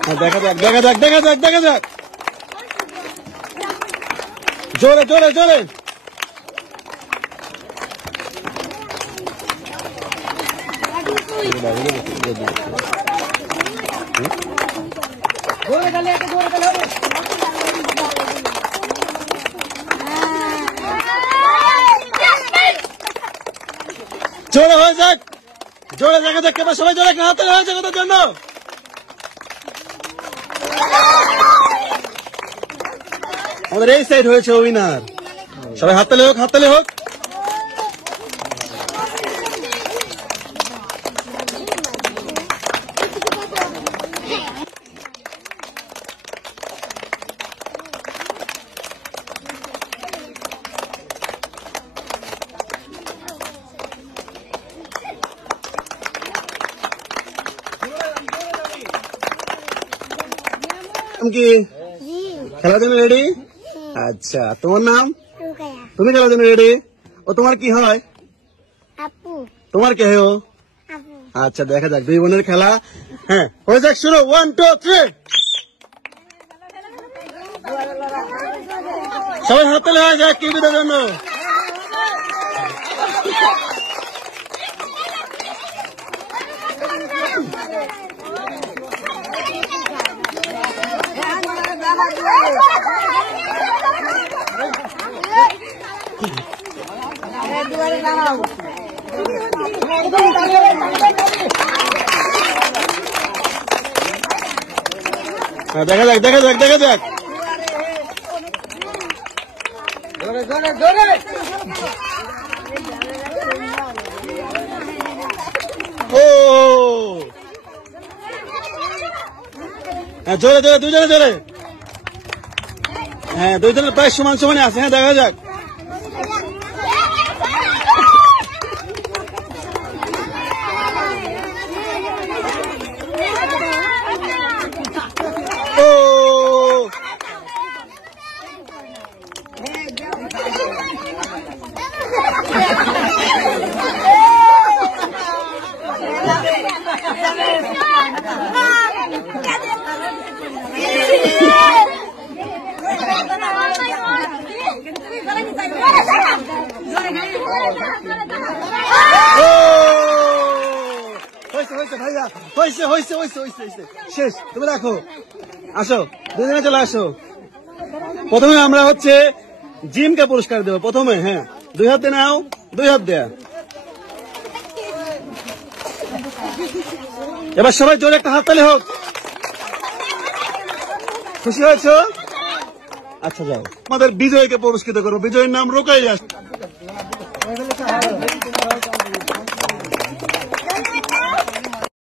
দেখা যাক দেখা যাক দেখা যাক দেখা যাক জোরে জোরে জোরে জোরে হয়ে যাক জোরে দেখা যাক কেবল সবাই জোরে হাতে হয়েছে কত জন্য আমাদের এই সাইড হয়েছে উইনার সবাই হাততালি হোক হাততালি হোক কি খেলার জন্য রেডি আচ্ছা তোমার নাম তুমি খেলার জন্য রেডি ও তোমার কি হয় তোমার কে হয় ও আচ্ছা দেখা যাক দুই বোনের খেলা হ্যাঁ হয়ে যাক শুরু 1 2 3 সবাই হাততালি হয়ে যাক টিভিদের জন্য দেখা যাক দেখা যাক দেখা যাক ও জোরে জোরে দুজনে জোরে হ্যাঁ দুইজনের প্রায় সমান সমানে আছে হ্যাঁ দেখা যাক ও ভাইয়া হয়েছে হয়েছে হয়েছে হয়েছে শেষ তুমি রাখো আসো দুজনে চলে আসো প্রথমে আমরা হচ্ছে জিমকে পুরস্কার দেবো প্রথমে হ্যাঁ দুই হাত দিয়ে নাও দুই হাত দেয়া এবার সবাই জোরে একটা হাততালি হোক খুশি হয়েছ আচ্ছা যাও আমাদের বিজয়কে পুরস্কৃত করবো বিজয়ের নাম রোকাইয়া